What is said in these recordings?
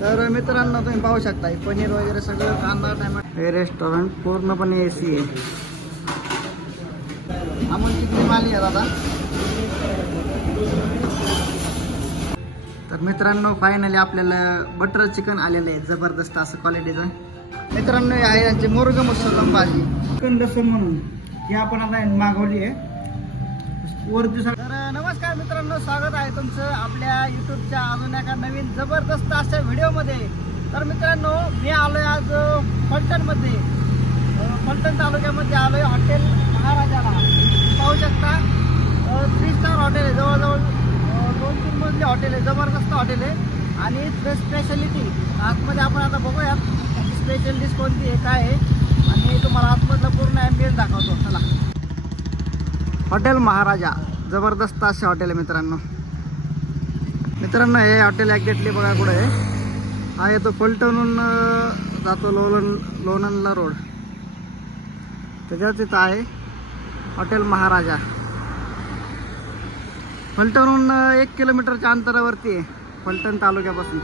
तर मित्रांनो तुम्ही पाहू शकता पनीर वगैरे सगळं, कांदा टमाटर. हे रेस्टॉरंट पूर्णपणे AC आहे. अमूलची क्रीम आली आहे दादा. तर मित्रांनो फायनली आपल्याला बटर चिकन आलेलं आहे, जबरदस्त असं क्वालिटीचं. मित्रांनो हे आहे यांची मुर्ग मुसलम भाजी चिकन रसम म्हणून, ही आपण आता मागवली आहे वरती. तर नमस्कार मित्रांनो, स्वागत आहे तुमचं आपल्या यूट्यूबच्या अजून एका नवीन जबरदस्त अशा व्हिडिओमध्ये. तर मित्रांनो मी आलोय आज फलटणमध्ये, फलटण तालुक्यामध्ये आलोय हॉटेल महाराजाला. पाहू शकता 3 स्टार हॉटेल आहे, जवळजवळ 2-3 मजली हॉटेल आहे, जबरदस्त हॉटेल आहे. आणि स्पेशालिटी आतमध्ये आपण आता बघूयात स्पेशल डिश कोणती आहे, काय आहे, आणि तुम्हाला आतमधला पूर्ण ॲम्बियन्स दाखवतो. चला. हॉटेल महाराजा जबरदस्त असे हॉटेल आहे मित्रांनो. हे हॉटेल एक्झॅक्टली बघा कुठे आहे तो फलटणहून जातो लोणंदला रोड, त्याच्याच तिथं आहे हॉटेल महाराजा. फलटणहून 1 किलोमीटरच्या अंतरावरती आहे, फलटण तालुक्यापासून.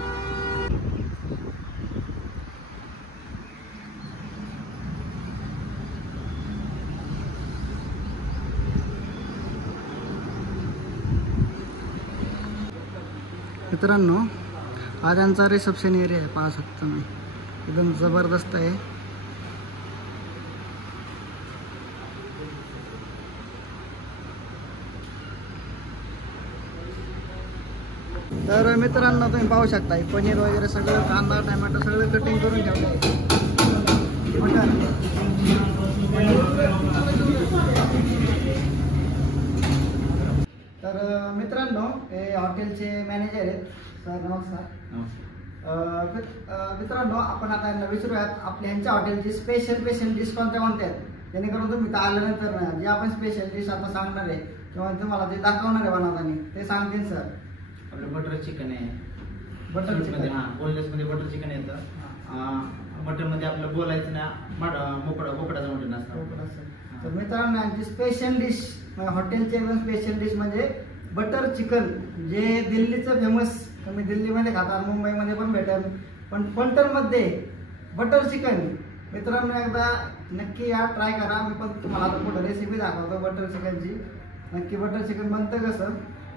मित्रांनो आज यांचा रिसेप्शन एरिया आहे, पाहू शकता मी, एकदम जबरदस्त आहे. तर मित्रांनो तुम्ही पाहू शकता पनीर वगैरे सगळं, कांदा टमाटर सगळं कटिंग करून ठेवलं आहे. तर मित्रांनो हे हॉटेलचे मॅनेजर आहेत. सर नमस्कार. मित्रांनो आपण आता यांना विचारूयात आपल्या ह्यांच्या हॉटेलची स्पेशल डिश कोणत्या आहेत, जेणेकरून तुम्ही तर आल्यानंतर जे आपण स्पेशल डिश आता सांगणार आहे किंवा तुम्हाला जे दाखवणार आहे बनवताना ते सांगतील. सर आपलं बटर चिकन आहे, बटर चिकन. बोनलेस मध्ये बटर चिकन येतं. मटन मध्ये आपलं बोलायचं ना, बोकडाचं मटन असतं. तर मित्रांनो यांची स्पेशल डिश, हॉटेलचे एकदम स्पेशल डिश म्हणजे बटर चिकन, जे दिल्लीचं फेमस. तुम्ही दिल्लीमध्ये खाता, मुंबईमध्ये पण भेटेल, पण फलटणमध्ये बटर चिकन. मित्रांनो एकदा नक्की या, ट्राय करा. मी पण तुम्हाला आता पुढे रेसिपी दाखवतो बटर चिकनची. नक्की बटर चिकन बनतं कसं,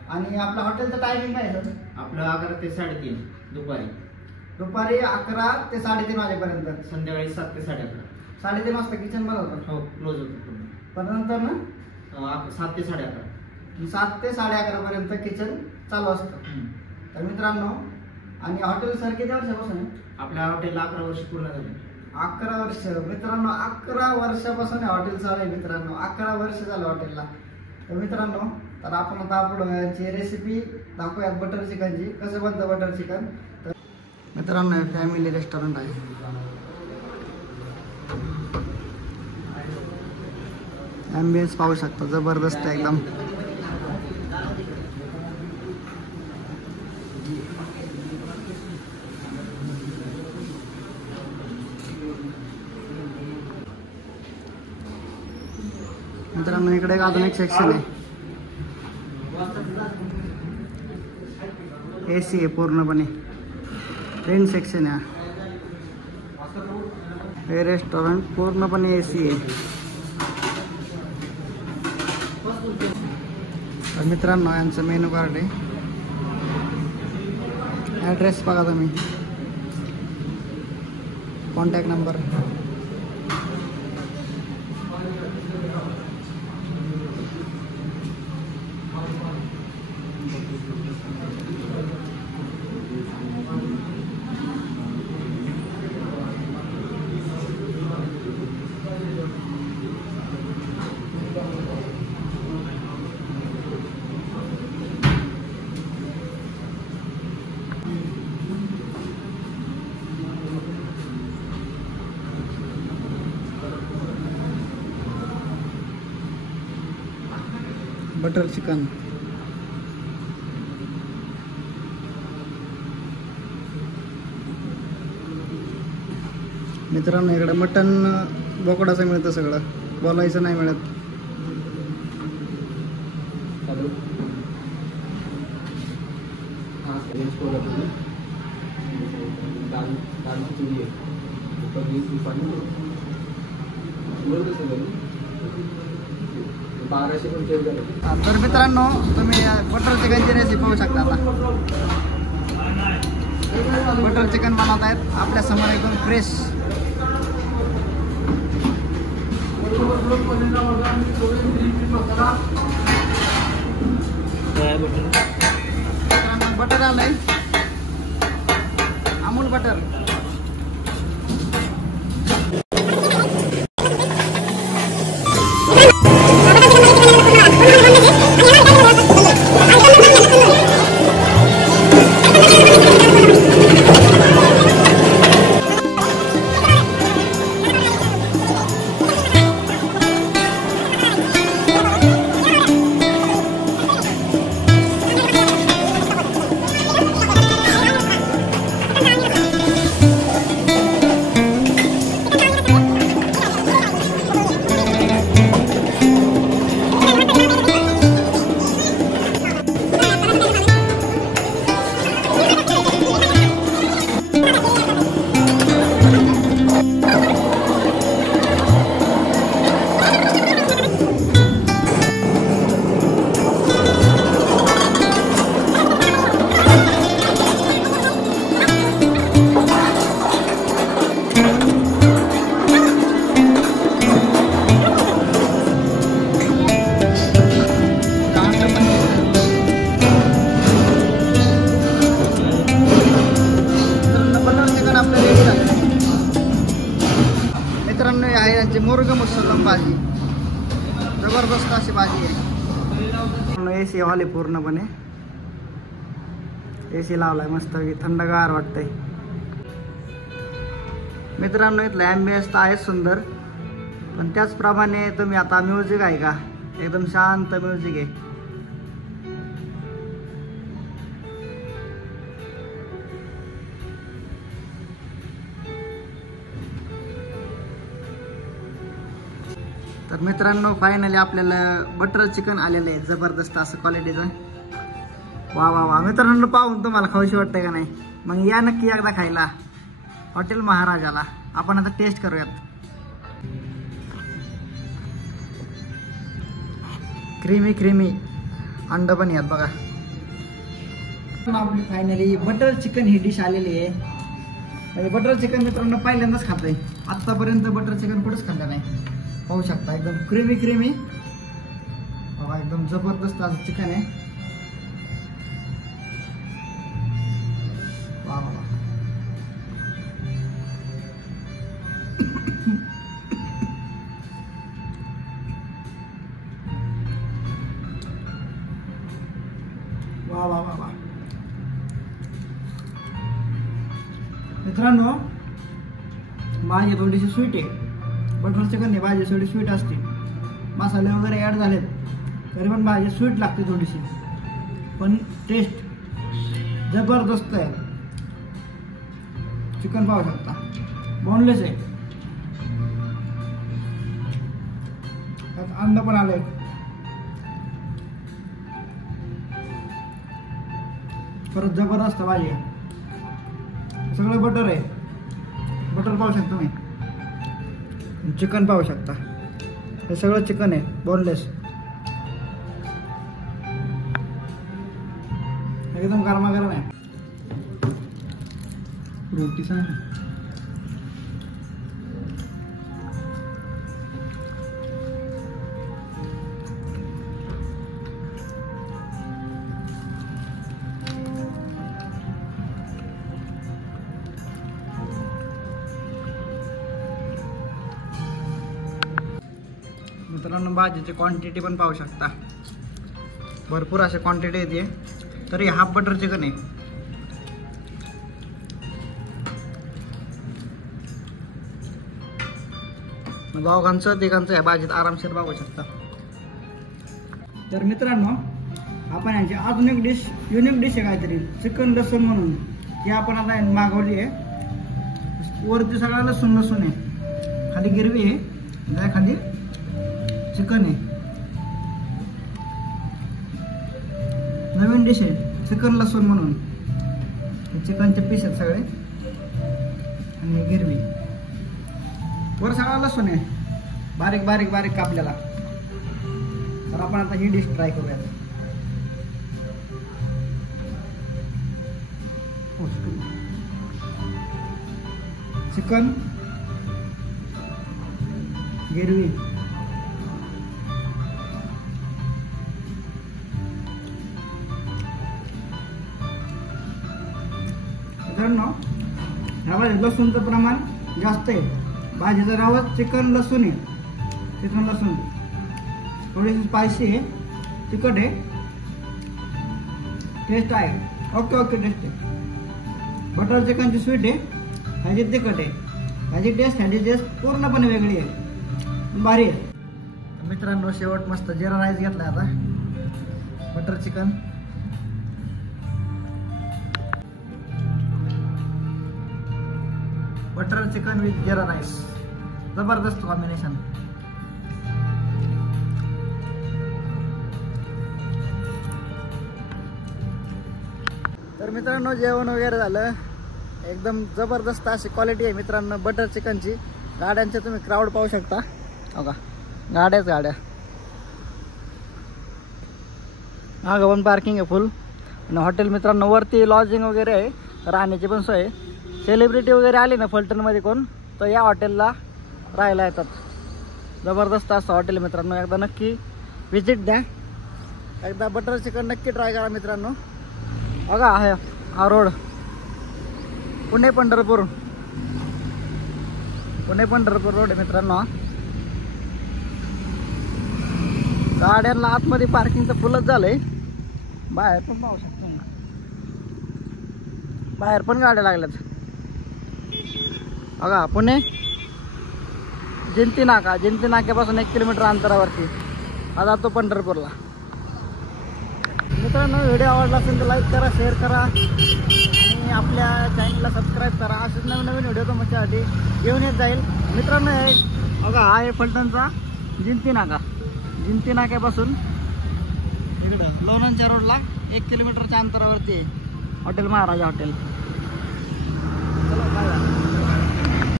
आणि आपलं हॉटेलचं टायमिंग काय सर? आपलं 11 ते 3:30 दुपारी 11 ते 3:30 वाजेपर्यंत. संध्याकाळी 7 ते 11:30. 3:30 वाजता किचन बंद होतं. हो, क्लोज होतं. पण नंतर ना 7 ते 11:30. 7 ते 11:30 पर्यंत किचन चालू असतं. तर मित्रांनो, आणि हॉटेल सर किती वर्षापासून आहे? आपल्या हॉटेलला 11 वर्ष पूर्ण झाले. 11 वर्ष मित्रांनो, 11 वर्षापासून हॉटेल चालू आहे मित्रांनो. 11 वर्ष झालं हॉटेलला. तर मित्रांनो, तर आपण आता पुढे यांची रेसिपी दाखवूयात बटर चिकनची, कसं बनतं बटर चिकन. तर मित्रांनो फॅमिली रेस्टॉरंट आहे. ॲम्बियन्स पाहू शकता, जबरदस्त एकदम. मित्रांनो इकडे अजून एक सेक्शन आहे, AC आहे पूर्णपणे, ट्रेन सेक्शन आहे. हे रेस्टॉरंट पूर्णपणे AC आहे. तर मित्रांनो यांचं मेनू कार्ड आहे, ॲड्रेस बघा तुम्ही, कॉन्टॅक्ट नंबर. Butter chicken. मित्रांनो इकडे मटन बोकडाचं मिळतं सगळं, बोलायचं नाही मिळत. दाल खिचडी आहे, पनीर तुफानी 1250 झाले. तर मित्रांनो तुम्ही बटर चिकनची रेसिपी पाहू शकता. आता बटर चिकन बनवत आहेत आपल्या समोर एकदम फ्रेश. बटर आलंय, अमूल बटर. मित्रांनो आहे यांची मुर्ग मुसलम भाजी, जबरदस्त अशी भाजी आहे. AC हॉल आहे, पूर्णपणे AC लावलाय, मस्त थंडगार वाटतंय. मित्रांनो इथलं ॲम्बियन्स तर आहे सुंदर, पण त्याचप्रमाणे तुम्ही आता म्युझिक आहे का, एकदम शांत म्युझिक आहे. तर मित्रांनो फायनली आपल्याला बटर चिकन आलेलं आहे, जबरदस्त असं क्वालिटीचं. वा वा वा मित्रांनो, पाहून तुम्हाला खाऊशी वाटतंय का नाही? मग या नक्की एकदा खायला हॉटेल महाराजाला. आपण आता टेस्ट करूयात. क्रीमी क्रीमी अंड पण यात बघा. आपली फायनली बटर चिकन ही डिश आलेली आहे. म्हणजे बटर चिकन मित्रांनो पहिल्यांदाच खातोय, आत्तापर्यंत बटर चिकन कुठंच खाल्लं नाही. पाहू शकता एकदम क्रीमी क्रीमी बाबा, एकदम जबरदस्त असं चिकन आहे. वा वा वा वा वा वा. मित्रांनो भाजी थोडीशी स्वीट आहे. बटर चिकन ही भाजी थोडी स्वीट असते, मसाले वगैरे ॲड झालेत तरी पण भाजी स्वीट लागते थोडीशी, पण टेस्ट जबरदस्त आहे. चिकन पाहू शकता, बोनलेस आहे. त्यात अंड पण आलंय. परत जबरदस्त भाजी आहे. सगळं बटर आहे. बटर पाहू शकता तुम्ही. चिकन पाहू शकता, हे सगळं चिकन आहे, बोनलेस. एकदम गरमागरम आहे. रोटी सांग. मित्रांनो भाजीची क्वांटिटी पण पाहू शकता, भरपूर अशी क्वांटिटी येते. तरी हाफ बटर चिकन आहे. दोघांचं तिघांचं या भाजीत आरामशीर पाहू शकता. तर मित्रांनो आपण यांची अजून एक डिश, युनिक डिश आहे काहीतरी, चिकन लसूण म्हणून, ती आपण आता मागवली आहे. वरती सगळं लसूण लसूण आहे, खाली गिरवी आहे, खाली चिकन आहे. नवीन डिश आहे चिकन लसूण म्हणून. चिकनचे पीस आहेत सगळे. आणि गिरवी. वर सगळा लसूण आहे, बारीक बारीक बारीक कापलेला. तर आपण आता ही डिश ट्राय करूयात. चिकन गिरवी, मित्रांनो ह्या भाजीत लसूणचं प्रमाण जास्त आहे. भाजीचं नाव चिकन लसूण आहे. चिकन लसूण थोडीशी स्पायसी आहे, तिखट आहे, टेस्ट आहे. ओके टेस्ट आहे. बटर चिकनची स्वीट आहे, ह्याची तिखट आहे. ह्याची टेस्ट पूर्णपणे वेगळी आहे, भारी आहे. मित्रांनो शेवट मस्त जिरा राईस घेतला आता. Butter chicken, butter chicken with jeera rice, जबरदस्त कॉम्बिनेशन. तर मित्रांनो जेवण वगैरे झालं, एकदम जबरदस्त अशी क्वालिटी आहे मित्रांनो बटर चिकनची. गाड्यांचे तुम्ही क्राऊड पाहू शकता. हो का, गाड्या हा गवन पार्किंग आहे फुल. आणि हॉटेल मित्रांनो वरती लॉजिंग वगैरे आहे, राहण्याची पण सोय आहे. सेलिब्रिटी वगैरे आली ना फलटणमध्ये कोण, तर या हॉटेलला राहायला येतात. जबरदस्त असं हॉटेल मित्रांनो, एकदा नक्की व्हिजिट द्या. एकदा बटर चिकन नक्की ट्राय करा मित्रांनो. बघा हा रोड पुणे पंढरपूर रोड आहे मित्रांनो. गाड्यांना आतमध्ये पार्किंग तर फुलच झालंय. बाहेर पण पाहू शकतो ना, बाहेर पण गाड्या लागल्यात. बघा पुणे जिंती नाक्यापासून 1 किलोमीटर अंतरावरती हा जातो पंढरपूरला. मित्रांनो व्हिडिओ आवडला असेल तर लाईक करा, शेअर करा आणि आपल्या चॅनलला सबस्क्राईब करा. असेच नवीन व्हिडिओ तुमच्यासाठी घेऊन येत जाईल मित्रांनो. हे बघा हा आहे फलटणचा जिंती नाक्यापासून इकडं लोणंदच्या रोडला 1 किलोमीटरच्या अंतरावरती आहे हॉटेल महाराजा हॉटेल. चला बाय.